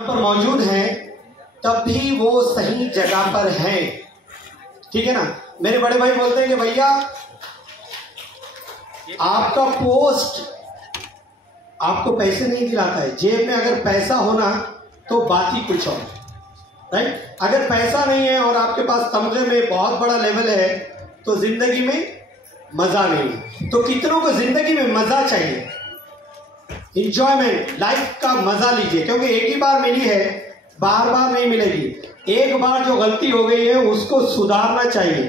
पर मौजूद हैं तब भी वो सही जगह पर हैं। ठीक है ना। मेरे बड़े भाई बोलते हैं कि भैया आपका पोस्ट आपको पैसे नहीं दिलाता है। जेब में अगर पैसा होना तो बात ही कुछ और, राइट। अगर पैसा नहीं है और आपके पास तमगे में बहुत बड़ा लेवल है तो जिंदगी में मजा नहीं है। तो कितनों को जिंदगी में मजा चाहिए, इंजॉयमेंट, लाइफ का मजा लीजिए, क्योंकि एक ही बार मिली है, बार बार नहीं मिलेगी। एक बार जो गलती हो गई है उसको सुधारना चाहिए।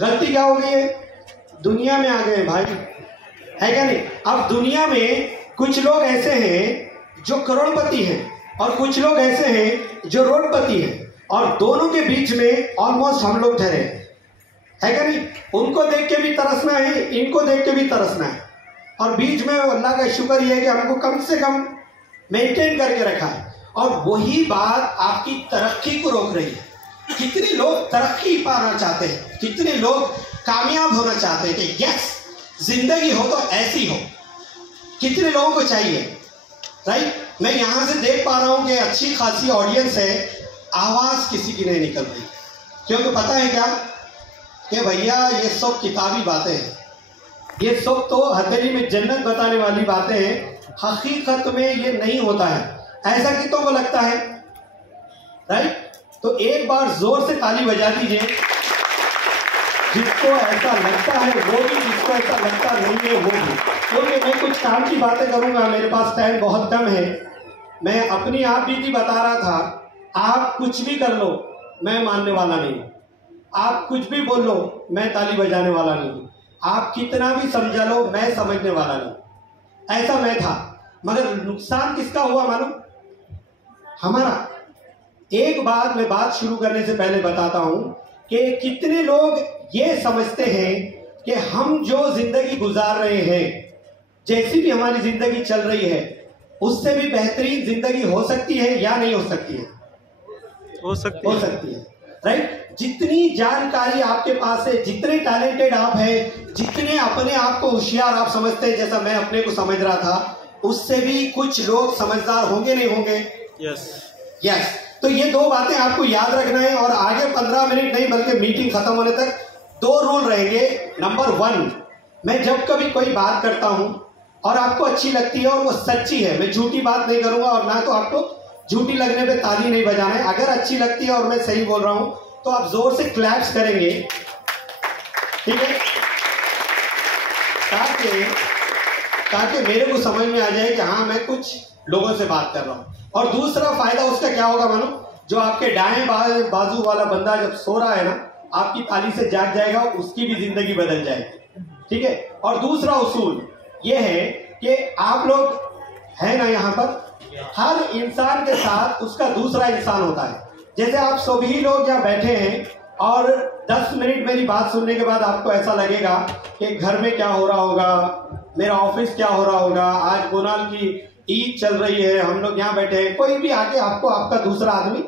गलती क्या हो गई है? दुनिया में आ गए भाई, है क्या नहीं। अब दुनिया में कुछ लोग ऐसे हैं जो करोड़पति हैं और कुछ लोग ऐसे हैं जो रोडपति हैं, और दोनों के बीच में ऑलमोस्ट हम लोग ठहरे, है क्या नहीं। उनको देख के भी तरसना है, इनको देख के भी तरसना है, और बीच में अल्लाह का शुक्र यह है कि हमको कम से कम मेंटेन करके रखा है। और वही बात आपकी तरक्की को रोक रही है। कितने लोग तरक्की पाना चाहते हैं, कितने लोग कामयाब होना चाहते हैं कि यस जिंदगी हो तो ऐसी हो, कितने लोगों को चाहिए, राइट। मैं यहां से देख पा रहा हूं कि अच्छी खासी ऑडियंस है, आवाज किसी की नहीं निकल रही, क्योंकि पता है क्या कि भैया ये सब किताबी बातें हैं, ये सब तो हथेली में जन्नत बताने वाली बातें हैं। हकीकत में ये नहीं होता है, ऐसा कितनों को लगता है, राइट। तो एक बार जोर से ताली बजा दीजिए जिसको ऐसा लगता है वो भी, जिसको ऐसा लगता नहीं है वो भी। क्योंकि मैं कुछ काम की बातें करूंगा, मेरे पास टाइम बहुत कम है। मैं अपनी आप बीती बता रहा था, आप कुछ भी कर लो मैं मानने वाला नहीं हूं, आप कुछ भी बोल लो मैं ताली बजाने वाला नहीं हूं, आप कितना भी समझा लो मैं समझने वाला नहीं। ऐसा मैं था, मगर नुकसान किसका हुआ मालूम? हमारा। एक बात मैं बात शुरू करने से पहले बताता हूं कि कितने लोग ये समझते हैं कि हम जो जिंदगी गुजार रहे हैं, जैसी भी हमारी जिंदगी चल रही है, उससे भी बेहतरीन जिंदगी हो सकती है या नहीं हो सकती है? हो सकती है, राइट। जितनी जानकारी आपके पास है, जितने टैलेंटेड आप हैं, जितने अपने आप को होशियार आप समझते हैं, जैसा मैं अपने को समझ रहा था, उससे भी कुछ लोग समझदार होंगे नहीं होंगे? यस। तो ये दो बातें आपको याद रखना है, और आगे 15 मिनट नहीं बल्कि मीटिंग खत्म होने तक 2 रूल रहेंगे। नंबर 1, मैं जब कभी कोई बात करता हूं और आपको अच्छी लगती है और वो सच्ची है, मैं झूठी बात नहीं करूंगा, और ना तो आपको झूठी लगने पे ताली नहीं बजाना है। अगर अच्छी लगती है और मैं सही बोल रहा हूं तो आप जोर से क्लैप्स करेंगे, ठीक है, ताकि मेरे को समझ में आ जाए कि हाँ मैं कुछ लोगों से बात कर रहा हूं। और दूसरा फायदा उसका क्या होगा मानो, जो आपके दाएं बाजू वाला बंदा जब सो रहा है ना, आपकी ताली से जाग जाएगा, उसकी भी जिंदगी बदल जाएगी, ठीक है। और दूसरा उसूल यह है कि आप लोग है ना, यहाँ पर हर इंसान के साथ उसका दूसरा इंसान होता है। जैसे आप सभी लोग यहाँ बैठे हैं और 10 मिनट मेरी बात सुनने के बाद आपको ऐसा लगेगा कि घर में क्या हो रहा होगा, मेरा ऑफिस क्या हो रहा होगा, आज गोनाल की ईद चल रही है, हम लोग यहाँ बैठे हैं, कोई भी आके आपको आपका दूसरा आदमी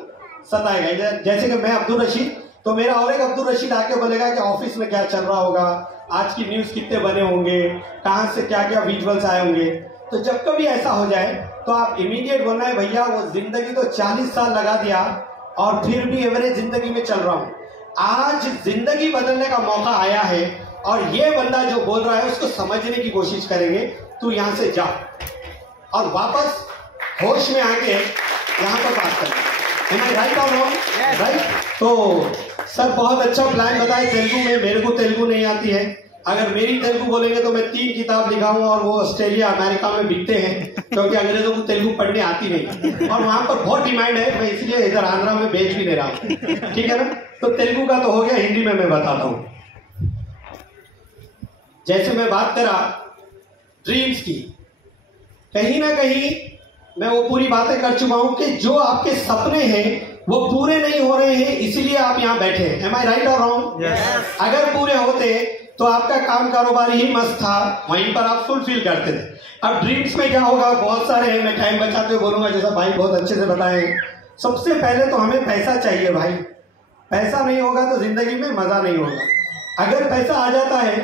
सताएगा। जैसे कि मैं अब्दुल रशीद, तो मेरा और एक अब्दुल रशीद आके बोलेगा कि ऑफिस में क्या चल रहा होगा, आज की न्यूज कितने बने होंगे, कहाँ से क्या क्या विजुअल्स आए होंगे। तो जब कभी ऐसा हो जाए तो आप इमीडिएट बोलना है, भैया वो जिंदगी तो 40 साल लगा दिया और फिर भी एवरेज जिंदगी में चल रहा हूँ। आज जिंदगी बदलने का मौका आया है और ये बंदा जो बोल रहा है उसको समझने की कोशिश करेंगे। तू यहाँ से जा और वापस होश में आके यहाँ पर बात कर। राइट और रॉन्ग? राइट। तो सर बहुत अच्छा प्लान बताए तेलुगु में, मेरे को तेलुगु नहीं आती है। अगर मेरी तेलुगु बोलेंगे तो मैं 3 किताब लिखाऊंगा और वो ऑस्ट्रेलिया अमेरिका में बिकते हैं, क्योंकि अंग्रेजों को तेलुगु पढ़ने आती नहीं और वहां पर बहुत डिमांड है। मैं इसलिए इधर आंध्रा में बेच भी नहीं रहा हूँ, ठीक है ना। तो तेलुगु का तो हो गया, हिंदी में मैं बताता हूँ। जैसे मैं बात करा ड्रीम्स की, कहीं ना कहीं मैं वो पूरी बातें कर चुका हूं कि जो आपके सपने हैं वो पूरे नहीं हो रहे हैं, इसीलिए आप यहाँ बैठे हैं। एम आई राइट और रॉन्ग? अगर पूरे होते तो आपका काम कारोबार ही मस्त था, वहीं पर आप फुलफिल करते थे। अब ड्रीम्स में क्या होगा, बहुत सारे हैं, मैं टाइम बचाते हुए बोलूंगा, जैसा भाई बहुत अच्छे से बताए। सबसे पहले तो हमें पैसा चाहिए भाई, पैसा नहीं होगा तो जिंदगी में मजा नहीं होगा। अगर पैसा आ जाता है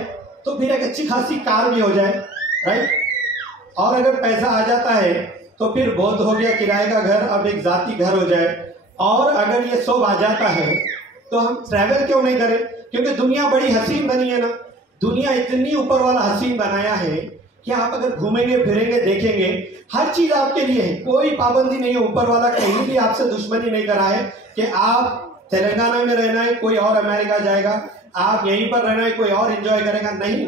तो फिर एक अच्छी खासी कार भी हो जाए, राइट। और अगर पैसा आ जाता है तो फिर बहुत हो गया किराए का घर, अब एक जाती घर हो जाए। और अगर ये सब आ जाता है तो हम ट्रैवल क्यों नहीं करें? क्योंकि दुनिया बड़ी हसीन बनी है ना, दुनिया इतनी ऊपर वाला हसीन बनाया है कि आप अगर घूमेंगे फिरेंगे देखेंगे हर चीज आपके लिए है, कोई पाबंदी नहीं है। ऊपर वाला कहीं भी आपसे दुश्मनी नहीं करा है कि आप तेलंगाना में रहना है कोई और अमेरिका जाएगा, आप यहीं पर रहना है कोई और एंजॉय करेगा, नहीं।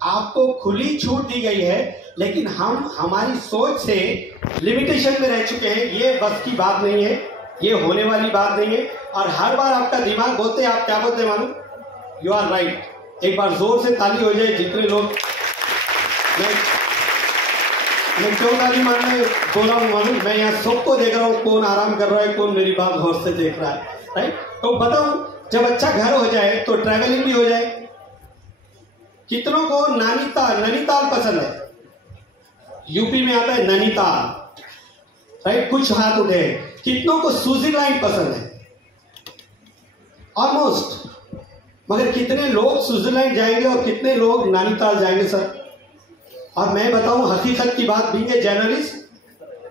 आपको खुली छूट दी गई है, लेकिन हम हमारी सोच से लिमिटेशन में रह चुके हैं। ये बस की बात नहीं है, ये होने वाली बात नहीं है। और हर बार आपका दिमाग बोलते हैं, आप क्या बोलते हैं मालूम? You are right. एक बार जोर से ताली हो जाए जितने लोग, मैं क्यों ताली मारने बोला हूँ मालूम? मैं यहाँ सबको देख रहा हूँ, कौन आराम कर रहा है, कौन मेरी बात गौर से देख रहा है, राइट? तो बताओ, जब अच्छा घर हो जाए तो ट्रैवलिंग भी हो जाए। कितनों को नैनीताल पसंद है? यूपी में आता है नैनीताल, राइट? कुछ हाथ उठे। कितनों को स्विट्जरलैंड पसंद है? ऑलमोस्ट। मगर कितने लोग स्विट्जरलैंड जाएंगे और कितने लोग नैनीताल जाएंगे सर? और मैं बताऊं हकीकत की बात, बीइंग ए जर्नलिस्ट,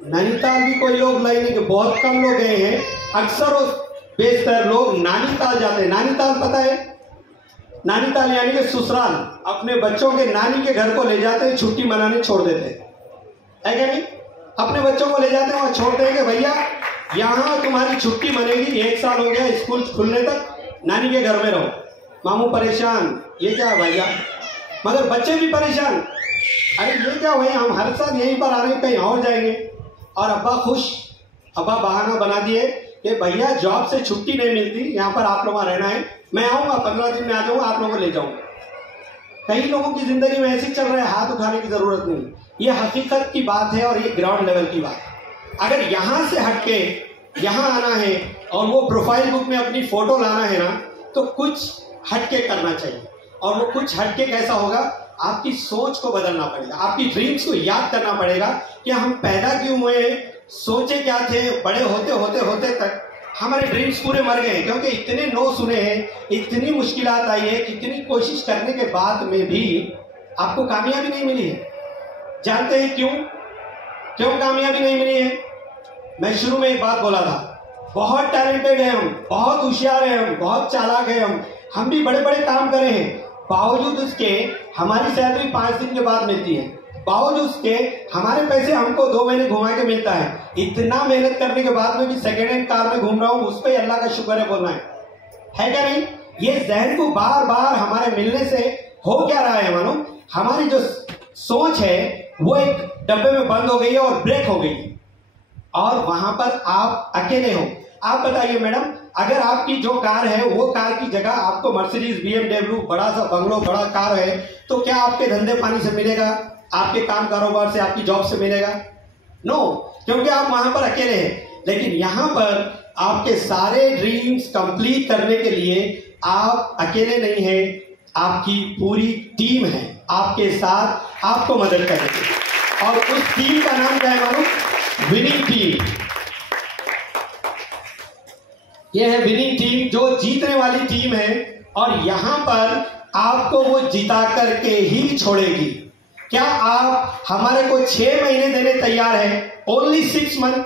नैनीताल भी कोई लोग नहीं, बहुत कम लोग गए हैं। अक्सर और बेशतर लोग नैनीताल जाते हैं। नैनीताल पता है? नैनीताल यानी कि ससुराल। अपने बच्चों के नानी के घर को ले जाते हैं, छुट्टी मनाने छोड़ देते हैं, है क्या नहीं? अपने बच्चों को ले जाते हैं और छोड़ते हैं कि भैया यहाँ तुम्हारी छुट्टी मनेगी, 1 साल हो गया स्कूल खुलने तक, नानी के घर में रहो। मामू परेशान, ये क्या है भैया? मगर बच्चे भी परेशान, अरे ये क्या हुआ, हम हर साल यहीं पर आ रहे हैं, कहीं और जाएंगे। और अब्बा खुश, अब्बा बहाना बना दिए कि भैया जॉब से छुट्टी नहीं मिलती, यहाँ पर आप लोग रहना है, मैं आऊँगा 15 दिन में आ जाऊँगा, आप लोगों को ले जाऊँगा। कई लोगों की जिंदगी में ऐसी चल रहा है, हाथ उठाने की जरूरत नहीं। ये हकीकत की बात है और ये ग्राउंड लेवल की बात है। अगर यहाँ से हटके यहाँ आना है और वो प्रोफाइल बुक में अपनी फोटो लाना है ना, तो कुछ हटके करना चाहिए। और वो कुछ हटके कैसा होगा? आपकी सोच को बदलना पड़ेगा, आपकी ड्रीम्स को याद करना पड़ेगा कि हम पैदा क्यों हुए, सोचे क्या थे, बड़े होते होते होते तक हमारे ड्रीम्स पूरे मर गए, क्योंकि इतने नो सुने हैं, इतनी मुश्किलात आई है, इतनी कोशिश करने के बाद में भी आपको कामयाबी नहीं मिली है। जानते हैं क्यों कामयाबी नहीं मिली है? मैं शुरू में एक बात बोला था, बहुत टैलेंटेड है हम, बहुत होशियार है हम, बहुत चालाक है हम भी बड़े बड़े काम करे हैं, बावजूद उसके हमारी सैलरी 5 दिन के बाद मिलती है, बावजूद उसके हमारे पैसे हमको 2 महीने घुमा के मिलता है। इतना मेहनत करने के बाद में भी सेकेंड हैंड कार में घूम रहा हूँ, उस पर अल्लाह का शुक्र है बोलना है क्या नहीं? ये जहन को बार बार हमारे मिलने से हो क्या रहा है मालूम? हमारी जो सोच है वो एक डब्बे में बंद हो गई है और ब्रेक हो गई है, और वहां पर आप अकेले हो। आप बताइए मैडम, अगर आपकी जो कार है वो कार की जगह आपको मर्सिडीज, BMW, बड़ा सा बंगलो, बड़ा कार है, तो क्या आपके धंधे पानी से मिलेगा? आपके काम कारोबार से, आपकी जॉब से मिलेगा? नो, क्योंकि आप वहां पर अकेले हैं। लेकिन यहां पर आपके सारे ड्रीम्स कंप्लीट करने के लिए आप अकेले नहीं हैं, आपकी पूरी टीम है आपके साथ, आपको मदद करेगी। और उस टीम का नाम क्या है मालूम? Winning team. यह है विनिंग टीम, जो जीतने वाली टीम है, और यहां पर आपको वो जिता करके ही छोड़ेगी। क्या आप हमारे को 6 महीने देने तैयार हैं? Only 6 month.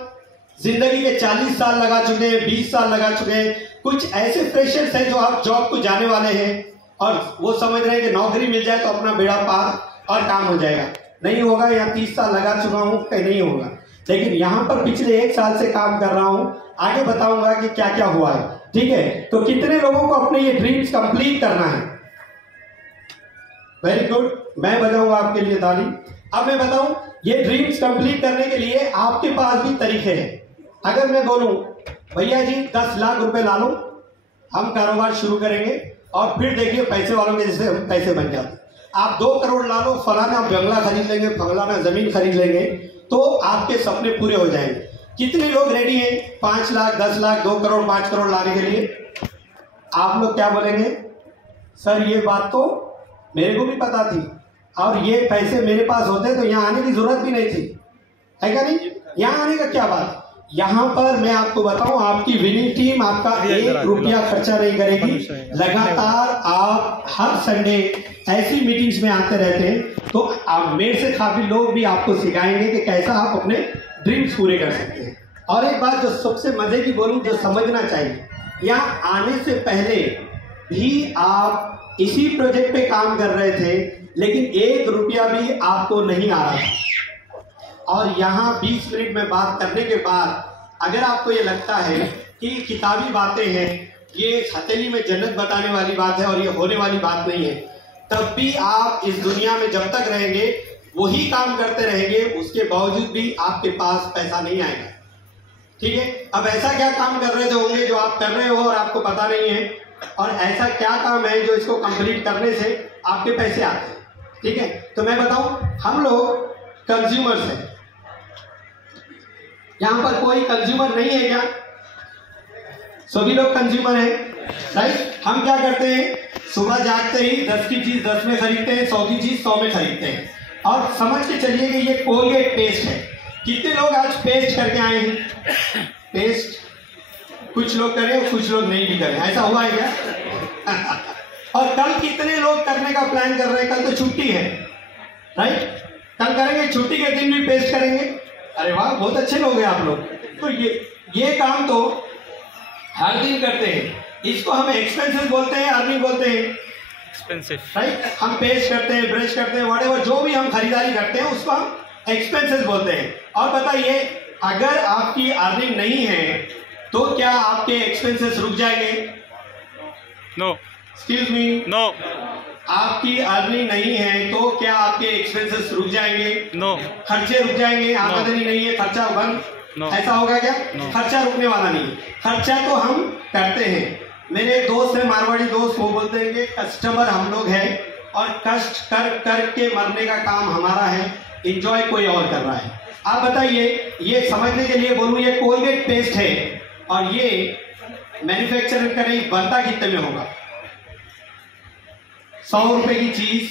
जिंदगी के 40 साल लगा चुके हैं, 20 साल लगा चुके हैं। कुछ ऐसे फ्रेशर्स हैं जो आप जॉब को जाने वाले हैं और वो समझ रहे हैं कि नौकरी मिल जाए तो अपना बेड़ा पार और काम हो जाएगा। नहीं होगा, यहाँ 30 साल लगा चुका हूं, कहीं नहीं होगा। लेकिन यहां पर पिछले 1 साल से काम कर रहा हूं, आगे बताऊंगा कि क्या क्या हुआ है। ठीक है, तो कितने लोगों को अपने ये ड्रीम्स कंप्लीट करना है? वेरी गुड, मैं बजाऊंगा आपके लिए ताली। अब मैं बताऊं, ये ड्रीम्स कंप्लीट करने के लिए आपके पास भी तरीके हैं। अगर मैं बोलूं भैया जी 10 लाख रुपए ला लो, हम कारोबार शुरू करेंगे और फिर देखिए पैसे वालों के जैसे हम पैसे बन जाते। आप 2 करोड़ ला लो, फलाना बंगला खरीद लेंगे, फलाना जमीन खरीद लेंगे, तो आपके सपने पूरे हो जाएंगे। कितने लोग रेडी हैं 5 लाख, 10 लाख, 2 करोड़, 5 करोड़ लाने के लिए? आप लोग क्या बोलेंगे? सर ये बात तो मेरे को भी पता थी, और ये पैसे मेरे पास होते तो यहाँ आने की जरूरत भी नहीं थी, है क्या नहीं? यहाँ आने का क्या बात? यहाँ पर मैं आपको बताऊं, आपकी विनिंग टीम आपका 1 रुपया खर्चा नहीं करेगी। लगातार आप हर संडे ऐसी मीटिंग्स में आते रहते हैं, तो आप मेरे से काफी लोग भी आपको सिखाएंगे कि कैसा आप अपने ड्रीम्स पूरे कर सकते हैं। और एक बात जो सबसे मजे की बोलूं, जो समझना चाहिए, यहाँ आने से पहले भी आप इसी प्रोजेक्ट पे काम कर रहे थे, लेकिन 1 रुपया भी आपको नहीं आ रहा था। और यहाँ 20 मिनट में बात करने के बाद अगर आपको ये लगता है कि किताबी बातें हैं, ये हथेली में जन्नत बताने वाली बात है और ये होने वाली बात नहीं है, तब भी आप इस दुनिया में जब तक रहेंगे वही काम करते रहेंगे, उसके बावजूद भी आपके पास पैसा नहीं आएगा। ठीक है, अब ऐसा क्या काम कर रहे होंगे जो आप कर रहे हो और आपको पता नहीं है, और ऐसा क्या काम है जो इसको कंप्लीट करने से आपके पैसे आते हैं। ठीक है, तो मैं बताऊं, हम लोग कंज्यूमर्स हैं। यहां पर कोई कंज्यूमर नहीं है क्या? सभी लोग कंज्यूमर हैं, राइट? हम क्या करते हैं, सुबह जागते ही 10 की चीज 10 में खरीदते हैं, 100 की चीज 100 में खरीदते हैं। और समझ के चलिए कि ये कोलगेट पेस्ट है। कितने लोग आज पेस्ट करके आए हैं? पेस्ट कुछ लोग करें, कुछ लोग नहीं भी करें, ऐसा हुआ है क्या? और कल कितने लोग करने का प्लान कर रहे हैं? कल तो छुट्टी है, राइट? कल करेंगे, छुट्टी के दिन भी पेस्ट करेंगे। अरे वाह, बहुत अच्छे लोग हैं आप लोग। तो ये काम तो हर दिन करते हैं। इसको हम एक्सपेंसेस बोलते हैं, अर्निंग बोलते हैं, एक्सपेंसिव, राइट? हम पेस्ट करते हैं, ब्रश करते हैं, व्हाटएवर जो भी हम खरीदारी करते हैं उसको हम एक्सपेंसेस बोलते हैं। और बताइए, अगर आपकी अर्निंग नहीं है तो क्या आपके एक्सपेंसेस रुक जाएंगे? नो। Excuse me, no. आपकी अर्निंग नहीं है तो क्या आपके एक्सपेंसेस रुक जाएंगे? नो। खर्चे रुक जाएंगे? आमदनी नहीं है, खर्चा बंद, ऐसा होगा क्या? खर्चा रुकने वाला नहीं। खर्चा तो हम करते हैं। मेरे एक दोस्त है, मारवाड़ी दोस्त, वो बोलते हैं कि कस्टमर हम लोग हैं और कष्ट कर कर के मरने का काम हमारा है, एंजॉय कोई और कर रहा है। आप बताइए, ये समझने के लिए बोलूं, ये कोलगेट पेस्ट है और ये मैन्युफैक्चरिंग का नहीं, बनता कितने में होगा? 100 रुपए की चीज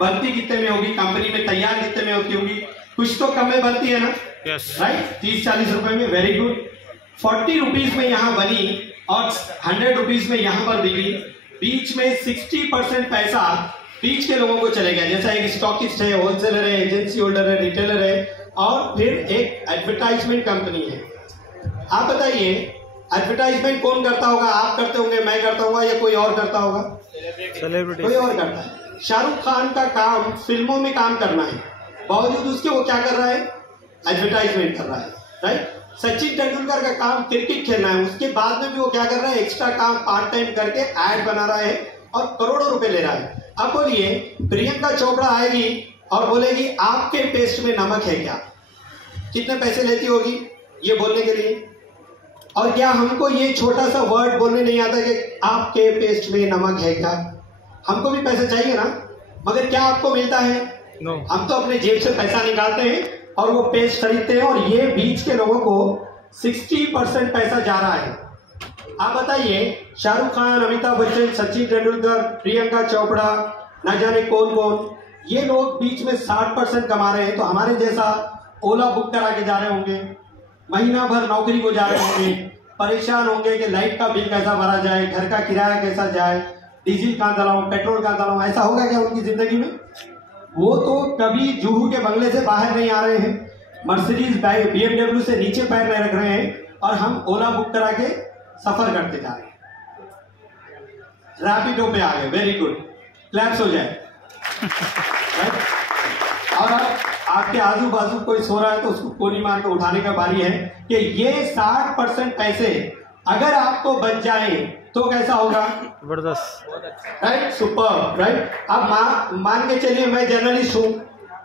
बनती कितने में होगी? कंपनी में तैयार कितने में होती होगी? कुछ तो कम में बनती है ना, राइट? 30-40 रुपए में, वेरी गुड। 40 रुपीज में यहाँ बनी और 100 रुपीज में यहाँ पर बिकी। बीच में 60% पैसा बीच के लोगों को चलेगा। जैसा एक स्टॉकिस्ट है, होलसेलर है, एजेंसी होल्डर है, रिटेलर है, और फिर एक एडवर्टाइजमेंट कंपनी है। आप बताइए, एडवर्टाइजमेंट कौन करता होगा? आप करते होंगे, मैं करता हूँ, या कोई और करता होगा? कोई और करता है। शाहरुख खान का काम फिल्मों में काम करना है, बावजूद उसके वो क्या कर रहा है? एडवर्टाइजमेंट कर रहा है, राइट? सचिन तेंदुलकर का काम क्रिकेट खेलना है, उसके बाद में भी वो क्या कर रहा है? एक्स्ट्रा काम पार्ट टाइम करके ऐड बना रहा है और करोड़ों रुपए ले रहा है। अब बोलिए, प्रियंका चोपड़ा आएगी और बोलेगी आपके पेस्ट में नमक है क्या? कितने पैसे लेती होगी ये बोलने के लिए? और क्या हमको ये छोटा सा वर्ड बोलने नहीं आता कि आपके पेस्ट में नमक है क्या? हमको भी पैसा चाहिए ना, मगर क्या आपको मिलता है? No. हम तो अपने जेब से पैसा निकालते हैं और वो पेस्ट खरीदते हैं, और ये बीच के लोगों को 60% पैसा जा रहा है। आप बताइए, शाहरुख खान, अमिताभ बच्चन, सचिन तेंदुलकर, प्रियंका चोपड़ा, ना जाने कौन कौन, ये लोग बीच में 60% कमा रहे हैं। तो हमारे जैसा ओला बुक करा के जा रहे होंगे, महीना भर नौकरी को जा रहे होंगे, परेशान होंगे कि लाइट का बिल कैसा भरा जाए, घर का किराया कैसा जाए, डीजल कहाँ डलाऊं, पेट्रोल कहाँ डलाऊं। ऐसा होगा क्या उनकी जिंदगी में? वो तो कभी जुहू के बंगले से बाहर नहीं आ रहे हैं, मर्सिडीज BMW से नीचे पैर नहीं रख रहे हैं, और हम ओला बुक करा के सफर करते जा रहे हैं। रैपिडो पे आ गए, वेरी गुड, क्लैप्स हो जाए। और अब आपके आजू बाजू कोई सो रहा है तो उसको गोली मार के उठाने का बारी है कि ये 60% पैसे अगर आपको बच जाए तो कैसा होगा? जबरदस्त, राइट? Super, right? अब मान के चलिए मैं जर्नलिस्ट हूं,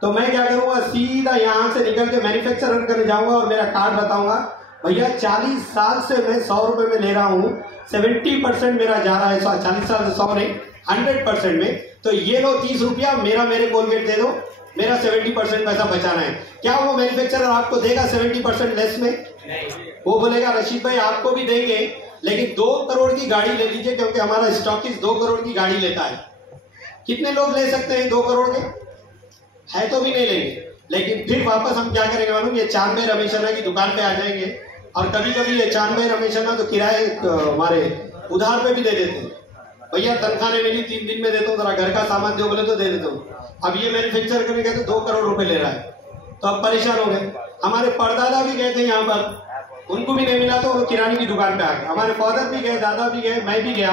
तो मैं क्या करूंगा? सीधा यहां से निकल के मैन्युफैक्चरर करने जाऊंगा और मेरा कार्ड बताऊंगा, भैया 40 साल से मैं 100 रुपए में ले रहा हूं, 70% मेरा जा रहा है, 40 साल से 100 नहीं 100% में, तो ये लो 30 रुपया मेरे कोलगेट दे दो, मेरा 70% पैसा बचाना है। क्या वो मैन्युफैक्चरर आपको देगा 70% लेस में? वो बोलेगा रशीद भाई आपको भी देंगे, लेकिन 2 करोड़ की गाड़ी ले लीजिए, क्योंकि हमारा स्टॉकिस्ट 2 करोड़ की गाड़ी लेता है। कितने लोग ले सकते हैं 2 करोड़ के? है तो भी नहीं लेंगे। लेकिन फिर वापस हम क्या करेंगे मालूम? ये चांद भाई रमेशना की दुकान पे आ जाएंगे, और कभी कभी ये चांद भाई रमेशना तो किराए हमारे उधार पे भी दे देते हैं। भैया तनख्वाह नहीं मिली, 3 दिन में देता हूँ, जरा घर का सामान जो बोले तो दे देता हूँ। अब ये मैन्युफैक्चर करने गए तो 2 करोड़ रुपए ले रहा है, तो अब परेशान हो गए। हमारे परदादा भी गए थे यहाँ पर, उनको भी नहीं मिला तो वो किराने की दुकान पे आ गए। हमारे फादर भी गए, दादा भी गए, मैं भी गया,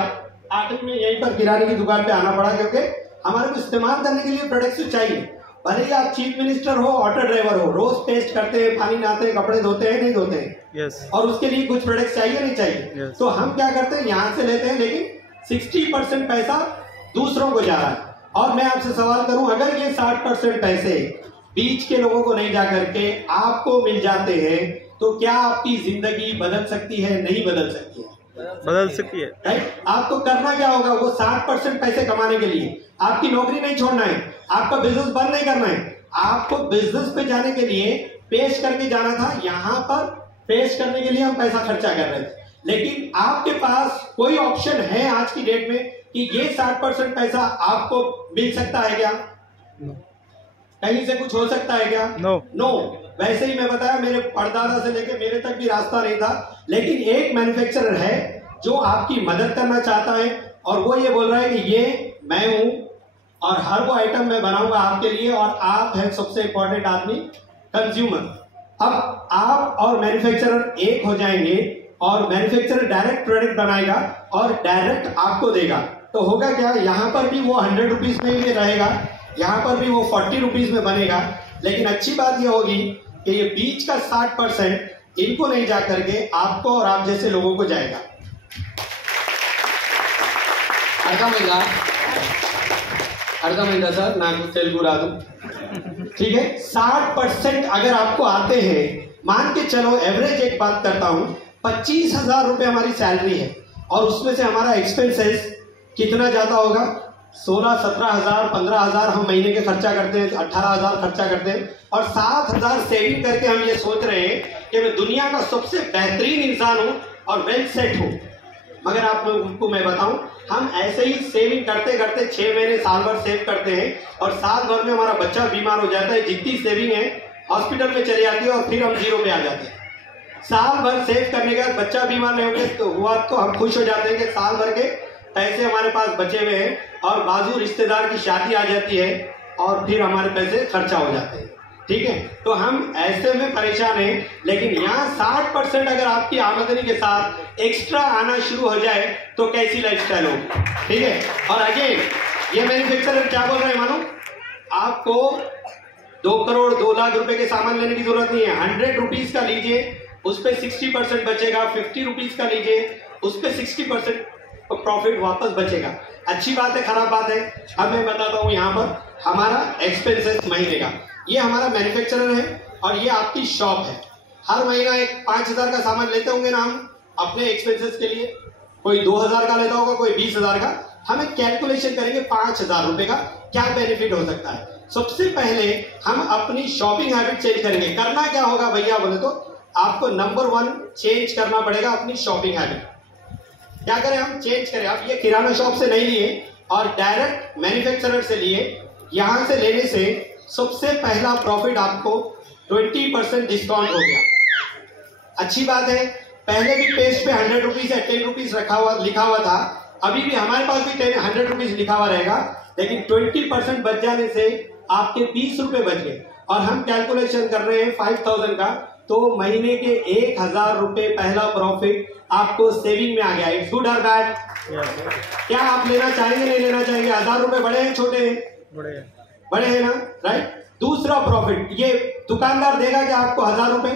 आखिर में यहीं पर किराने की दुकान पे आना पड़ा, क्योंकि हमारे को इस्तेमाल करने के लिए प्रोडक्ट्स चाहिए। भले ही आप चीफ मिनिस्टर हो, ऑटो ड्राइवर हो, रोज पेस्ट करते हैं, पानी नहाते हैं, कपड़े धोते हैं, नहीं धोते हैं, और उसके लिए कुछ प्रोडक्ट्स चाहिए नहीं चाहिए। तो हम क्या करते हैं, यहाँ से लेते हैं, लेकिन 60% पैसा दूसरों को जा रहा है। और मैं आपसे सवाल करूं, अगर ये 60% पैसे बीच के लोगों को नहीं जा करके आपको मिल जाते हैं, तो क्या आपकी जिंदगी बदल सकती है? नहीं बदल सकती है? बदल सकती है। राइट? आपको करना क्या होगा? वो 60% पैसे कमाने के लिए आपकी नौकरी नहीं छोड़ना है, आपका बिजनेस बंद नहीं करना है, आपको बिजनेस पे जाने के लिए पेश करके जाना था। यहाँ पर पेश करने के लिए हम पैसा खर्चा कर रहे थे, लेकिन आपके पास कोई ऑप्शन है आज की डेट में कि ये 60% पैसा आपको मिल सकता है क्या? कहीं से कुछ हो सकता है क्या? नो। वैसे ही मैं बताया, मेरे परदादा से लेके मेरे तक भी रास्ता नहीं था, लेकिन एक मैन्युफैक्चरर है जो आपकी मदद करना चाहता है, और वो ये बोल रहा है कि ये मैं हूं और हर वो आइटम मैं बनाऊंगा आपके लिए, और आप हैं सबसे इंपॉर्टेंट आदमी, कंज्यूमर। अब आप और मैन्युफैक्चरर एक हो जाएंगे, और मैन्युफैक्चरर डायरेक्ट प्रोडक्ट बनाएगा और डायरेक्ट आपको देगा। तो होगा क्या, यहाँ पर भी वो 100 रुपीज में ही रहेगा, यहाँ पर भी वो 40 रुपीज में बनेगा, लेकिन अच्छी बात ये होगी कि ये बीच का 60% इनको नहीं जा करके आपको और आप जैसे लोगों को जाएगा। अर्थమైंदा सर, నాకు తెలుగు రాదు, ठीक है? 60% अगर आपको आते हैं, मान के चलो एवरेज एक बात करता हूं, 25,000 रुपए हमारी सैलरी है, और उसमें से हमारा एक्सपेंसेस कितना जाता होगा? 16, 17,000, 15,000 हम महीने के खर्चा करते हैं, 18,000 खर्चा करते हैं, और 7,000 सेविंग करके हम ये सोच रहे हैं कि मैं दुनिया का सबसे बेहतरीन इंसान हूं और वेल सेट हूं। मगर आप लोगों को मैं बताऊं, हम ऐसे ही सेविंग करते करते 6 महीने साल भर सेव करते हैं, और साल भर में हमारा बच्चा बीमार हो जाता है, जितनी सेविंग है हॉस्पिटल में चली जाती है, और फिर हम जीरो पे आ जाते हैं। साल भर सेव करने के बाद बच्चा बीमार नहीं होगा तो हुआ तो हम खुश हो जाते हैं कि साल भर के पैसे हमारे पास बचे हुए हैं, और बाजू रिश्तेदार की शादी आ जाती है और फिर हमारे पैसे खर्चा हो जाते हैं। ठीक है? तो हम ऐसे में परेशान हैं, लेकिन यहाँ 60% अगर आपकी आमदनी के साथ एक्स्ट्रा आना शुरू हो जाए तो कैसी लाइफस्टाइल होगी? ठीक है? और अगेन ये मैन्युफैक्चरर क्या बोल रहे हैं, मानो आपको 2 करोड़ 2 लाख रुपए के सामान लेने की जरूरत नहीं है। 100 रुपीज का लीजिए, उस पर 60% बचेगा, 50 रुपीज का लीजिए, उस पर 60% प्रॉफिट वापस बचेगा। अच्छी बात है, खराब बात है? अब मैं बताता हूँ, यहाँ पर हमारा एक्सपेंसेस महीने का, ये हमारा मैन्युफैक्चरर है और ये आपकी शॉप है। हर महीना एक 5,000 का सामान लेते होंगे ना हम अपने एक्सपेंसेस के लिए, कोई 2,000 का लेता होगा, कोई 20,000 का। हमें कैलकुलेशन करेंगे 5,000 रुपए का क्या बेनिफिट हो सकता है। सबसे पहले हम अपनी शॉपिंग हैबिट चेंज करेंगे। करना क्या होगा भैया बोले तो, आपको नंबर 1 चेंज करना पड़ेगा अपनी शॉपिंग हैबिट। क्या करें हम? चेंज करें। आप ये किराना शॉप से नहीं लिए और डायरेक्ट मैन्युफैक्चरर से लिए। यहां से लेने से सबसे पहला प्रॉफिट आपको 20% डिस्काउंट हो गया। अच्छी बात है। पहले भी पेस्ट पे 100 रुपीज या 10 रुपीज लिखा हुआ था, अभी भी हमारे पास भी 100 रुपीज लिखा हुआ रहेगा, लेकिन 20% बच जाने से आपके 20 रुपए बच गए। और हम कैलकुलेशन कर रहे हैं 5,000 का, तो महीने के 1,000 रुपए पहला प्रॉफिट आपको सेविंग में आ गया। इट्स गुड और बैड? क्या आप लेना चाहेंगे, नहीं लेना चाहेंगे? 1,000 रुपए बड़े हैं छोटे हैं? बड़े हैं ना, राइट? दूसरा प्रॉफिट, ये दुकानदार देगा क्या आपको 1,000 रुपए?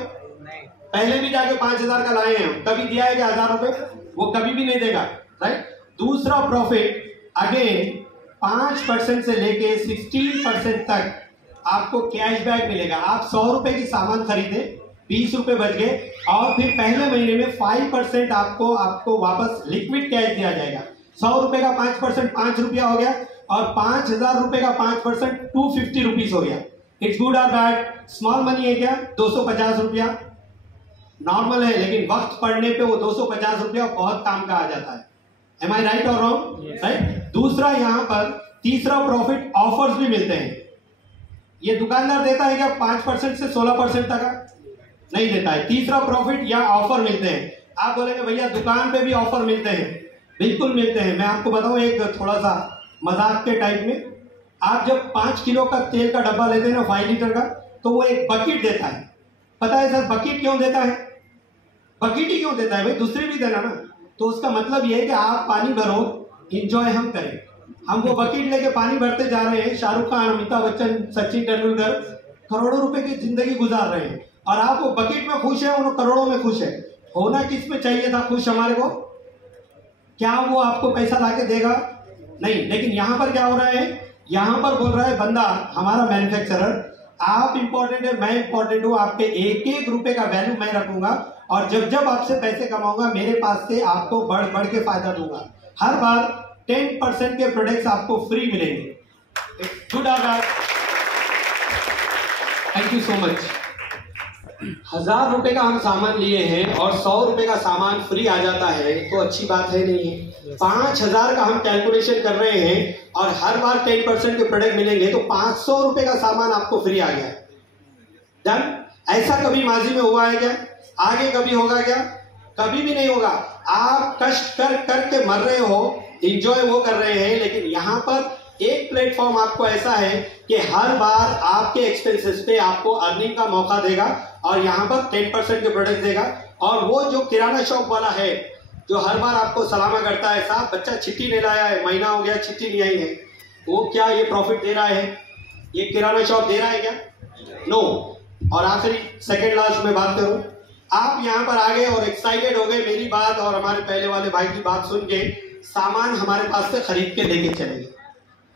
पहले भी जाके 5,000 का लाए हैं, कभी दिया है क्या 1,000 रुपए? वो कभी भी नहीं देगा, राइट? दूसरा प्रॉफिट अगेन 5% से लेके 16% तक आपको कैशबैक मिलेगा। आप 100 रुपए की सामान खरीदे, 20 रुपए बच गए, और फिर पहले महीने में 5% आपको वापस लिक्विड कैश दिया जाएगा। 100 रुपए का 5% 5 रुपया हो गया, और 5,000 रुपए का 5% 250 रुपीज हो गया। इट्स गुड और बैड? स्मॉल मनी है क्या? 250 रुपया नॉर्मल है, लेकिन वक्त पड़ने पे वो 250 रुपया बहुत काम का आ जाता है। एम आई राइट और रॉन्ग? राइट। दूसरा, यहाँ पर तीसरा प्रॉफिट, ऑफर्स भी मिलते हैं। ये दुकानदार देता है क्या 5% से 16% तक? नहीं देता है। तीसरा प्रॉफिट या ऑफर मिलते हैं। आप बोलेंगे भैया दुकान पे भी ऑफर मिलते हैं। बिल्कुल मिलते हैं। मैं आपको बताऊं एक थोड़ा सा मजाक के टाइप में, आप जब 5 किलो का तेल का डब्बा लेते हैं ना 5 लीटर का, तो वो एक बकेट देता है। पता है सर बकेट क्यों देता है? बकेट ही क्यों देता है भाई, दूसरी भी देना ना। तो उसका मतलब ये है कि आप पानी भरो, एंजॉय हम करें। हम वो बकेट लेके पानी भरते जा रहे हैं, शाहरुख खान, अमिताभ बच्चन, सचिन तेंदुलकर करोड़ों रुपए की जिंदगी गुजार रहे हैं, और आप वो बकेट में खुश है, उन करोड़ों में खुश है। होना किस में चाहिए था खुश हमारे को? क्या वो आपको पैसा लाके देगा? नहीं। लेकिन यहां पर क्या हो रहा है, यहां पर बोल रहा है बंदा, हमारा मैन्युफैक्चरर, आप इंपॉर्टेंट है, मैं इंपॉर्टेंट हूं, आपके एक एक रुपए का वैल्यू मैं रखूंगा, और जब जब आपसे पैसे कमाऊंगा मेरे पास से आपको बढ़ बढ़ के फायदा दूंगा। हर बार 10% के प्रोडक्ट्स आपको फ्री मिलेंगे। गुड आगाज, थैंक यू सो मच। 1000 रुपए का हम सामान लिए हैं और 100 रुपए का सामान फ्री आ जाता है तो अच्छी बात है नहीं है? 5000 का हम कैलकुलेशन कर रहे हैं और हर बार 10% के प्रोडक्ट मिलेंगे तो 500 रुपए का सामान आपको फ्री आ गया। डन? ऐसा कभी माजी में हुआ है क्या? आगे कभी होगा क्या? कभी भी नहीं होगा। आप कष्ट कर करके मर रहे हो, एंजॉय वो कर रहे हैं, लेकिन यहां पर एक प्लेटफॉर्म आपको ऐसा है कि हर बार आपके एक्सपेंसेस पे आपको अर्निंग का मौका देगा और यहाँ पर 10% के प्रोडक्ट देगा। और वो जो किराना शॉप वाला है जो हर बार आपको सलामा करता है, साहब बच्चा चिट्ठी नहीं लाया है, महीना हो गया चिट्ठी नहीं आई है, वो क्या ये प्रॉफिट दे रहा है? ये किराना शॉप दे रहा है क्या? नो। और आखिरी सेकेंड लास्ट में बात करूं, आप यहाँ पर आ गए और एक्साइटेड हो गए मेरी बात और हमारे पहले वाले भाई की बात सुन के, सामान हमारे पास से खरीद के लेके चले गए।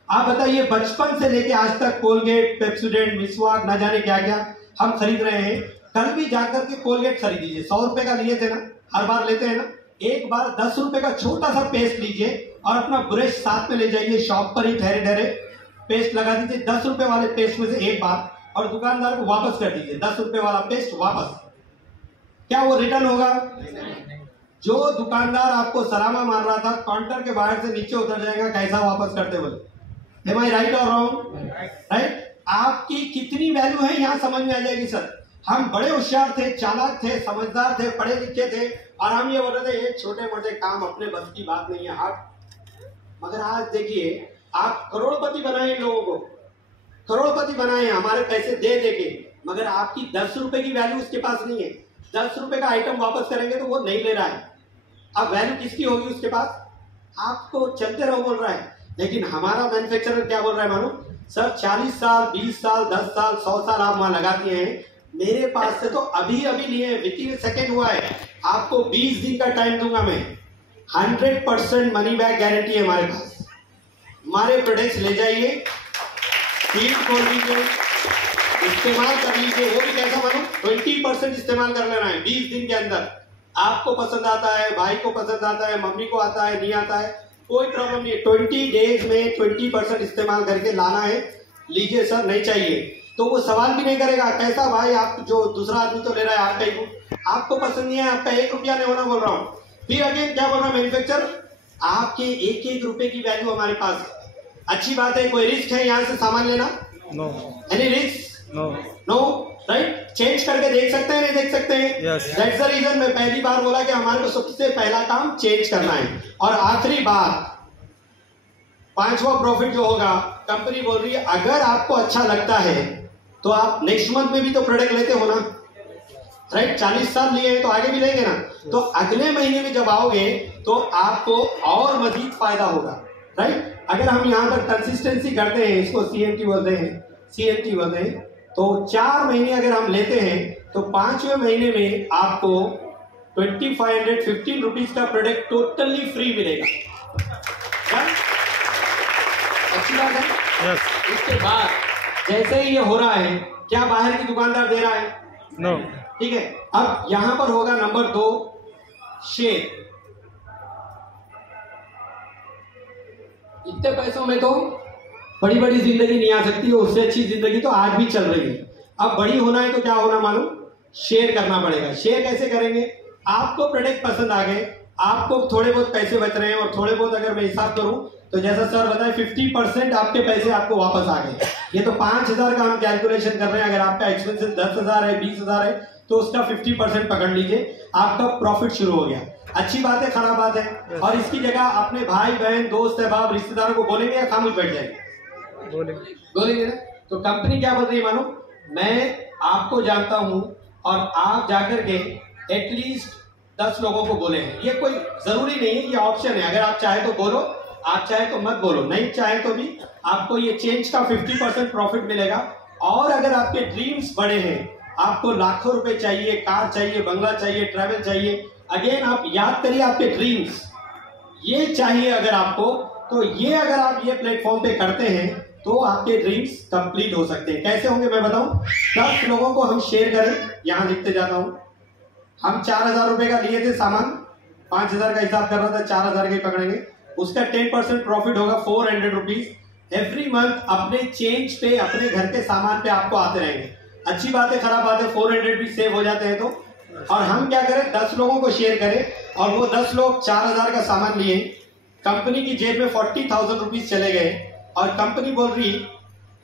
आप बताइए बचपन से लेके आज तक कोलगेट, पेप्सोडेंट, मिसवाक, ना जाने क्या क्या हम खरीद रहे हैं। कल भी जाकर के कोलगेट खरीदीजिए, 100 रुपए का लिए थे ना, हर बार लेते हैं ना। एक बार 10 रुपए का छोटा सा पेस्ट लीजिए और अपना ब्रश साथ में ले जाइए, शॉप पर ही ठहरे ठहरे पेस्ट लगा दीजिए 10 रुपए वाले पेस्ट में से एक बार, और दुकानदार को वापस कर दीजिए 10 रुपए वाला पेस्ट वापस। क्या वो रिटर्न होगा? जो दुकानदार आपको सलामा मार रहा था काउंटर के बाहर से नीचे उतर जाएगा कैसा वापस करते बोले। Am I right or wrong? Right? आपकी कितनी वैल्यू है यहाँ समझ में आ जाएगी सर। हम बड़े होशियार थे, चालाक थे, समझदार थे, पढ़े लिखे थे, और हम ये बोल रहे थे ये छोटे मोटे काम अपने बस की बात नहीं है हाथ। मगर आज देखिए आप करोड़पति बनाए लोगों को, करोड़पति बनाए हमारे पैसे दे दे के, मगर आपकी 10 रुपए की वैल्यू उसके पास नहीं है। 10 रुपए का आइटम वापस करेंगे तो वो नहीं ले रहा है। अब वैल्यू किसकी होगी उसके पास? आपको चलते रहो बोल रहा है। लेकिन हमारा मैन्युफैक्चरर क्या बोल रहा है मानो, सर 40 साल, 20 साल, 10 साल, 100 साल आप वहां लगाती हैं, मेरे पास से तो अभी अभी लिए, विदिन सेकेंड हुआ है, आपको 20 दिन का टाइम दूंगा मैं। 100% मनी बैक गारंटी है हमारे पास। हमारे प्रोडक्ट्स ले जाइए, फील्ड खोल लीजिए, इस्तेमाल कर लीजिए। वो भी कैसा मानो, 20% इस्तेमाल कर लेना है 20 दिन के अंदर। आपको पसंद आता है, भाई को पसंद आता है, मम्मी को आता है, नहीं आता है, कोई प्रॉब्लम नहीं है। 20 डेज में 20% इस्तेमाल करके लाना है। लीजिए सर, नहीं चाहिए तो वो सवाल भी नहीं करेगा कैसा भाई, आप जो दूसरा आदमी तो ले रहा है आपका ही, आपको पसंद नहीं है, आपका 1 रुपया नहीं होना बोल रहा हूँ। फिर अगेन क्या बोल रहा हूँ मैन्युफैक्चरर, आपके एक एक रुपए की वैल्यू हमारे पास है। अच्छी बात है। कोई रिस्क है यहाँ से सामान लेना? No. Any risk? No. No, right? Change करके देख सकते हैं, नहीं देख सकते हैं? दैट्स द रीजन मैं पहली बार बोला कि हमारे को सबसे पहला काम चेंज करना है। और आखिरी बात, 5वां प्रॉफिट जो होगा, कंपनी बोल रही है अगर आपको अच्छा लगता है तो आप नेक्स्ट मंथ में भी तो प्रोडक्ट लेते हो ना, राइट? 40 साल लिए हैं तो आगे भी लेंगे ना। तो अगले महीने में जब आओगे तो आपको और मजीद फायदा होगा, राइट? अगर हम यहाँ पर कंसिस्टेंसी करते हैं, इसको CMT बोलते हैं, CMT बोलते हैं, तो 4 महीने अगर हम लेते हैं तो 5वें महीने में आपको 2515 रुपीज का प्रोडक्ट टोटली फ्री मिलेगा। अच्छी बात है। इसके बाद जैसे ही ये हो रहा है, क्या बाहर की दुकानदार दे रहा है? नो। ठीक है। अब यहां पर होगा नंबर 2, शेयर। इतने पैसों में तो बड़ी बड़ी जिंदगी नहीं आ सकती, उससे अच्छी जिंदगी तो आज भी चल रही है। अब बड़ी होना है तो क्या होना मालूम, शेयर करना पड़ेगा। शेयर कैसे करेंगे? आपको प्रोडक्ट पसंद आ गए, आपको थोड़े बहुत पैसे बच रहे हैं, और थोड़े बहुत अगर मैं हिसाब करूं तो जैसा सर बताए 50% आपके पैसे आपको वापस आ गए। ये तो 5000 का हम कैलकुलेशन कर रहे हैं। अगर आपका एक्सपेंसिव 10,000 है, 20,000 है तो उसका 50% पकड़ लीजिए, आपका प्रॉफिट शुरू हो गया। अच्छी बात है, खराब बात है? और इसकी जगह अपने भाई बहन, दोस्त अहबाब, रिश्तेदारों को बोलेंगे या खामोश बैठ जाएंगे? बोलेंगे ना। तो कंपनी क्या बोल रही है मानो, मैं आपको जानता हूं, और आप जाकर के एटलीस्ट 10 लोगों को बोले हैं। ये कोई जरूरी नहीं है, ये ऑप्शन है। अगर आप चाहे तो बोलो, आप चाहे तो मत बोलो, नहीं चाहे तो भी आपको ये चेंज का 50% प्रॉफिट मिलेगा। और अगर आपके ड्रीम्स बड़े हैं, आपको लाखों रुपए चाहिए, कार चाहिए, बंगला चाहिए, ट्रैवल चाहिए, अगेन आप याद करिए आपके ड्रीम्स, ये चाहिए अगर आपको, तो ये अगर आप ये प्लेटफॉर्म पे करते हैं तो आपके ड्रीम्स कंप्लीट हो सकते हैं। कैसे होंगे मैं बताऊं? 10 लोगों को हम शेयर करें, यहां लिखते जाता हूं। हम 4000 रुपए का लिए थे सामान, 5000 का हिसाब कर रहा था, 4000 के पकड़ेंगे, उसका 10% प्रॉफिट होगा 400 रुपीज। एवरी मंथ अपने चेंज पे, अपने घर के सामान पे आपको आते रहेंगे। अच्छी बात है, खराब बात है, 400 भी सेव हो जाते हैं तो। और हम क्या करें, 10 लोगों को शेयर करें और वो 10 लोग 4000 का सामान लिए, कंपनी की जेब में 40,000 रुपीज चले गए और कंपनी बोल रही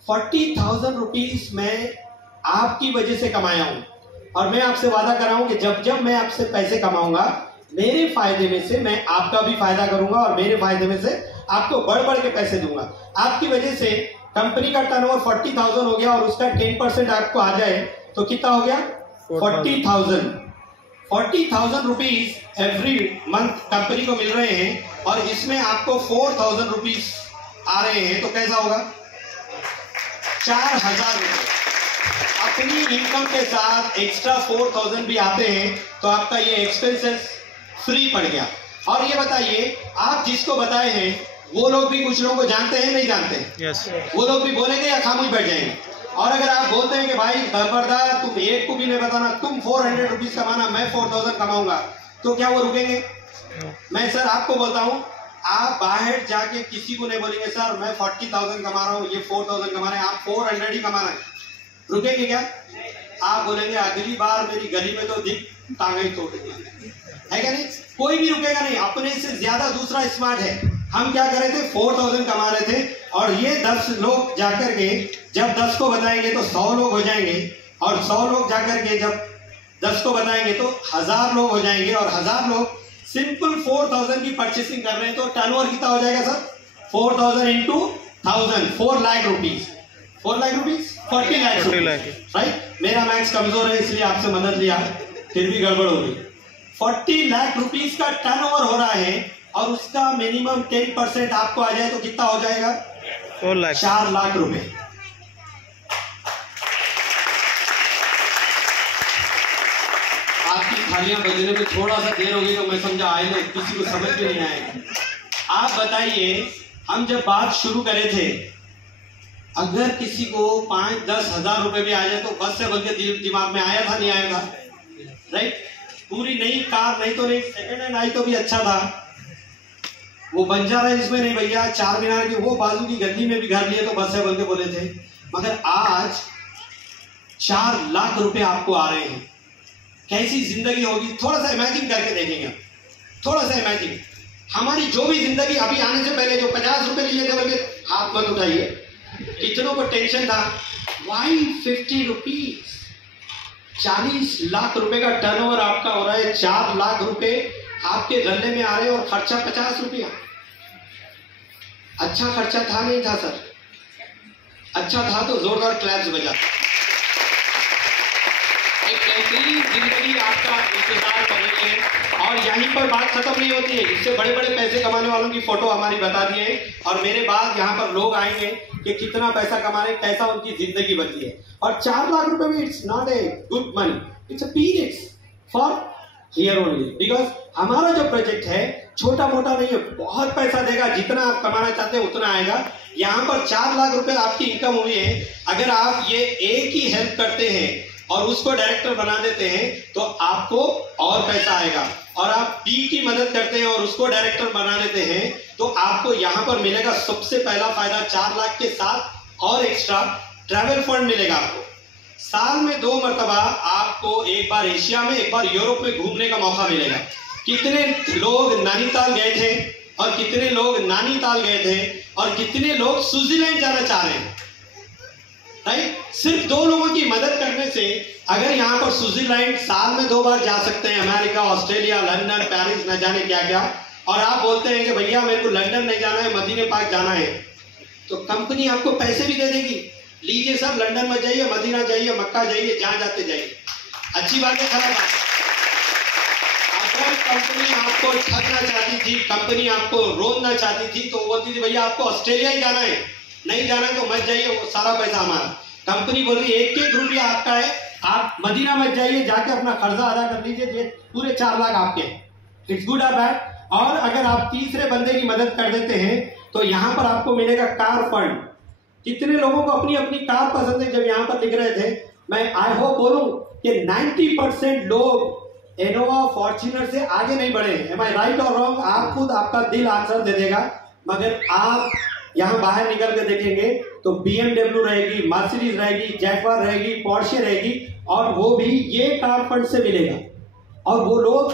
40,000 रुपीज मैं आपकी वजह से कमाया हूं। और मैं आपसे वादा कर रहा हूं कि जब जब मैं आपसे पैसे कमाऊंगा, मेरे फायदे में से मैं आपका भी फायदा करूंगा और मेरे फायदे में से आपको बढ़ बढ़ के पैसे दूंगा। आपकी वजह से कंपनी का टर्नओवर 40,000 हो गया और उसका 10% आपको आ जाए तो कितना हो गया? 40,000 रुपीज एवरी मंथ कंपनी को मिल रहे हैं और इसमें आपको 4,000 रुपीज आ रहे हैं, तो कैसा होगा? 4,000 रुपए। अपनी इनकम के साथ एक्स्ट्रा 4,000 भी आते हैं तो आपका ये एक्सपेंसेस फ्री पड़ गया। और ये बताइए, आप जिसको बताए हैं वो लोग भी कुछ लोगों को जानते हैं, नहीं जानते? यस। वो लोग भी बोलेंगे या खामोश बैठ जाएंगे? और अगर आप बोलते हैं कि भाई खबरदार, तुम एक को भी नहीं बताना, तुम 400 रुपीज कमाना, मैं 4,000 कमाऊंगा, तो क्या वो रुकेंगे? मैं सर आपको बोलता हूं, आप बाहर जाके किसी को नहीं बोलेंगे सर मैं 40,000 कमा रहा हूं, ये 4,000 कमा रहे हैं, आप 400 ही कमा रहे हैं, रुकेंगे क्या? आप बोलेंगे अगली बार मेरी गली में तो दिख टांगे ही तोड़ देंगे, है क्या नहीं? कोई भी रुकेगा नहीं, अपने से ज्यादा दूसरा स्मार्ट है। हम क्या कर रहे थे, 4,000 कमा रहे थे और ये 10 लोग जाकर के जब 10 को बताएंगे तो 100 लोग हो जाएंगे और 100 लोग जाकर के जब 10 को बताएंगे तो 1000 लोग हो जाएंगे और 1000 लोग सिंपल 4,000 की परचेसिंग कर रहे हैं तो टर्नओवर कितना हो जाएगा sir? 4,000 into 1000, 4 lakh rupees. 4 lakh rupees 40 lakh rupees, right? मेरा मैथ्स कमजोर है इसलिए आपसे मदद लिया, फिर भी गड़बड़ हो गई। 40 लाख रुपीज का टर्नओवर हो रहा है और उसका मिनिमम 10% आपको आ जाए तो कितना हो जाएगा? 4 लाख रुपए। आपकी थालियां बजने में थोड़ा सा देर हो गई तो मैं समझा आए नहीं, किसी को समझ भी नहीं आएगा। आप बताइए, हम जब बात शुरू करे थे, अगर किसी को 5-10 हजार रुपए भी आ जाए तो बस से बन के दिमाग में आया था, नहीं आया था? राइट? पूरी नई कार नहीं तो नहीं, सेकंड हैंड आई तो भी अच्छा था। वो बंजारा इसमें नहीं भैया, चार मीनार की वो बाजू की गली में भी घर लिए तो बस से बन के बोले थे। मगर आज 4 लाख रुपए आपको आ रहे हैं, कैसी जिंदगी होगी? थोड़ा सा इमेजिन करके देखेंगे, थोड़ा सा इमेजिन। हमारी जो भी जिंदगी अभी आने से पहले जो 50 रुपए लिए थे, बल्कि हाथ मत उठाइए, कितनों को टेंशन था? वाई 50 रुपीज, 40 लाख रुपए का टर्नओवर आपका हो रहा है, 4 लाख रुपए आपके गले में आ रहे हैं और खर्चा 50 रुपया। अच्छा खर्चा था नहीं था सर? अच्छा था तो जोरदार क्लैप्स बजा। एक बेहतरीन जिंदगी आपका इंतजार कर रही है और यहीं पर बात खत्म नहीं होती है। इससे बड़े बड़े पैसे कमाने वालों की फोटो हमारी बता दी है और मेरे बाद यहाँ पर लोग आएंगे कि कितना पैसा कमा रहे, कैसा उनकी जिंदगी बदली है। और 4 लाख रुपए भी it's not a good money, it's a periods for here only, because हमारा जो प्रोजेक्ट है छोटा मोटा नहीं है, बहुत पैसा देगा, जितना आप कमाना चाहते हैं उतना आएगा। यहाँ पर 4 लाख रुपए आपकी इनकम हुई है। अगर आप ये ए की हेल्प करते हैं और उसको डायरेक्टर बना देते हैं तो आपको और पैसा आएगा, और आप बी की मदद करते हैं और उसको डायरेक्टर बना देते हैं तो आपको यहाँ पर मिलेगा सबसे पहला फायदा, 4 लाख के साथ और एक्स्ट्रा ट्रैवल फंड मिलेगा आपको। साल में 2 मरतबा आपको, एक बार एशिया में एक बार यूरोप में घूमने का मौका मिलेगा। कितने लोग नैनीताल गए थे और कितने लोग नैनीताल गए थे और कितने लोग स्विट्जरलैंड जाना चाह रहे हैं, राइट? सिर्फ 2 लोगों की मदद करने से अगर यहाँ पर स्विट्जरलैंड साल में 2 बार जा सकते हैं, अमेरिका, ऑस्ट्रेलिया, लंदन, पेरिस, न जाने क्या क्या, और आप बोलते हैं कि भैया मेरे को लंदन नहीं जाना है, मदीने पाक जाना है, तो कंपनी आपको पैसे भी दे देगी। लीजिए सर, लंदन में जाइए, मदीना जाइए, मक्का जाइए, जहां जाते जाइए। अच्छी बात है, खराब बात है? अगर कंपनी आपको ठगना चाहती थी, कंपनी आपको रोकना चाहती थी, तो बोलती थी भैया आपको ऑस्ट्रेलिया ही जाना है, नहीं जाना है तो मत जाइए, वो सारा पैसा हमारा। कंपनी बोल रही है 1 रुपया आपका है, आप मदीना मत जाइए, जाके अपना कर्जा अदा कर लीजिए, पूरे 4 लाख आपके। इट्स गुड और बैड? और अगर आप तीसरे बंदे की मदद कर देते हैं तो यहाँ पर आपको मिलेगा कार फंड। कितने लोगों को अपनी अपनी कार पसंद है? जब यहाँ पर लिख रहे थे, मैं आई होप बोलूं कि 90% लोग इनोवा फॉर्च्यूनर से आगे नहीं बढ़े। एम आई राइट और रॉन्ग? आप खुद आपका दिल आंसर दे देगा। मगर आप यहाँ बाहर निकल के देखेंगे तो BMW रहेगी, मर्सिडीज रहेगी, जैगवार रहेगी, पोर्शे रहेगी, और वो भी ये कार फंड से मिलेगा। और वो लोग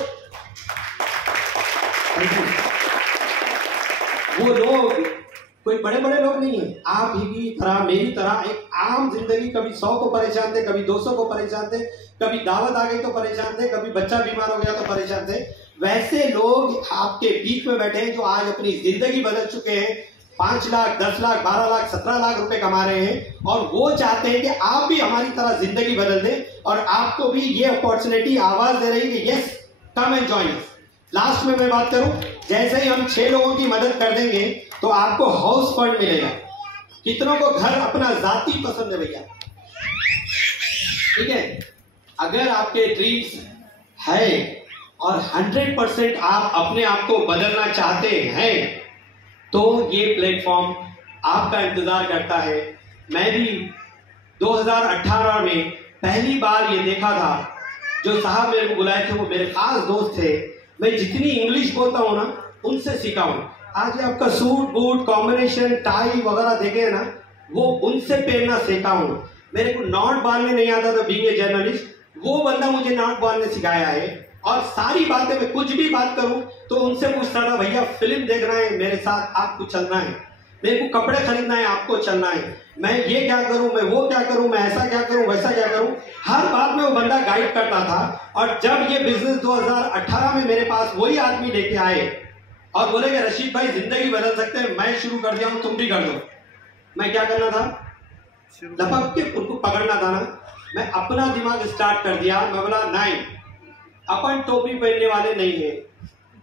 कोई बड़े बड़े लोग नहीं है, आप ही की तरह मेरी तरह एक आम जिंदगी, कभी 100 को परेशान थे, कभी 200 को परेशान थे, कभी दावत आ गई तो परेशान थे, कभी बच्चा बीमार हो गया तो परेशान थे। वैसे लोग आपके बीच में बैठे हैं जो आज अपनी जिंदगी बदल चुके हैं, 5 लाख, 10 लाख, 12 लाख, 17 लाख रुपए कमा रहे हैं, और वो चाहते हैं कि आप भी हमारी तरह जिंदगी बदल दें, और आपको भी ये अपॉर्चुनिटी आवाज दे रही है कि yes, come and join us. Last में मैं बात करूं, जैसे ही हम 6 लोगों की मदद कर देंगे तो आपको हाउस फंड मिलेगा। कितनों को घर अपना जाती पसंद है भैया? ठीक है, अगर आपके ड्रीम्स है और 100% आप अपने आप को बदलना चाहते हैं तो ये प्लेटफॉर्म आपका इंतजार करता है। मैं भी 2018 में पहली बार ये देखा था, जो साहब मेरे को बुलाए थे वो मेरे खास दोस्त थे। मैं जितनी इंग्लिश बोलता हूँ ना, उनसे सीखा हूँ। आज आपका सूट बूट कॉम्बिनेशन टाई वगैरह देखे ना, वो उनसे पहनना सीखा हूँ। मेरे को नॉट बांधने नहीं आता था बीइंग ए जर्नलिस्ट, वो बंदा मुझे नॉट बांधने सिखाया है। और सारी बातें, मैं कुछ भी बात करूं तो उनसे पूछता था, भैया फिल्म देखना है मेरे साथ, आपको चलना है, मेरे को कपड़े खरीदना है, आपको चलना है, मैं ये क्या करूं, मैं वो क्या करूं, मैं ऐसा क्या करूं, वैसा क्या करूं, हर बात में वो बंदा गाइड करता था। और जब ये बिजनेस 2018 में मेरे पास वही आदमी लेके आए और बोले कि रशीद भाई जिंदगी बदल सकते हैं, मैं शुरू कर दिया हूं, तुम भी कर दो। मैं क्या करना था? लपक के उनको पकड़ना था ना। मैं अपना दिमाग स्टार्ट कर दिया। मैं बोला नहीं, अपन टोपी पहनने वाले नहीं है,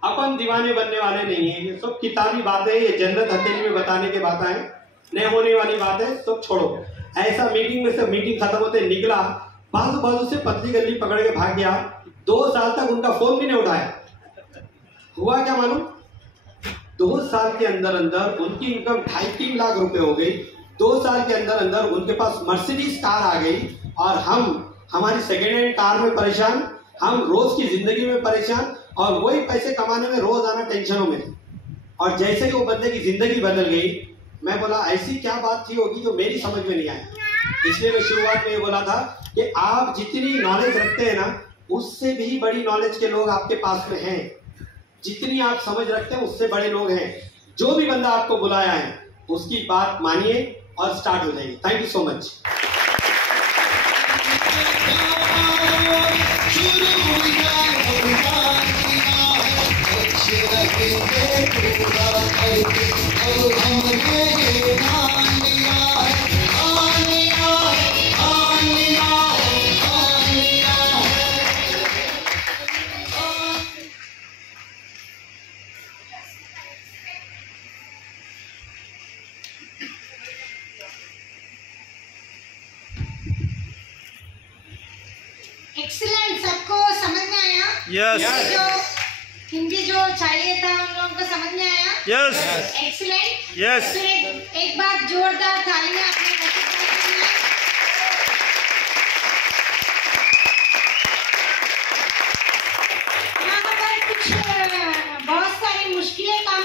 अपन दीवाने बनने वाले नहीं है, ये सब किताबी बातें, ये जन्नत हथेली में बताने की बातें हैं, नहीं होने वाली बात है, सब छोड़ो। ऐसा मीटिंग में से मीटिंग खत्म होते निकला, बाजू बाजू से पतली गली पकड़ के भाग गया। 2 साल तक उनका फोन भी नहीं उठाया। हुआ क्या मालूम? 2 साल के अंदर अंदर उनकी इनकम 2.5-3 लाख रुपए हो गई। 2 साल के अंदर अंदर उनके पास मर्सिडीज कार आ गई, और हम हमारी सेकेंड हैंड कार में परेशान, हम रोज की जिंदगी में परेशान, और वही पैसे कमाने में रोज आना टेंशनों में। और जैसे ही वो बंदे की जिंदगी बदल गई, मैं बोला ऐसी क्या बात थी होगी जो मेरी समझ में नहीं आई। इसलिए मैं शुरुआत में ये बोला था कि आप जितनी नॉलेज रखते हैं ना, उससे भी बड़ी नॉलेज के लोग आपके पास में हैं। जितनी आप समझ रखते हैं उससे बड़े लोग हैं। जो भी बंदा आपको बुलाया है उसकी बात मानिए और स्टार्ट हो जाएगी। Thank you so much. Excellent, सबको समझ में आया? यस। जो हिंदी जो चाहिए था उन लोगों को समझ में आया? यस। एक्सीलेंट। यस। फिर एक बार जोरदार तालियां अपने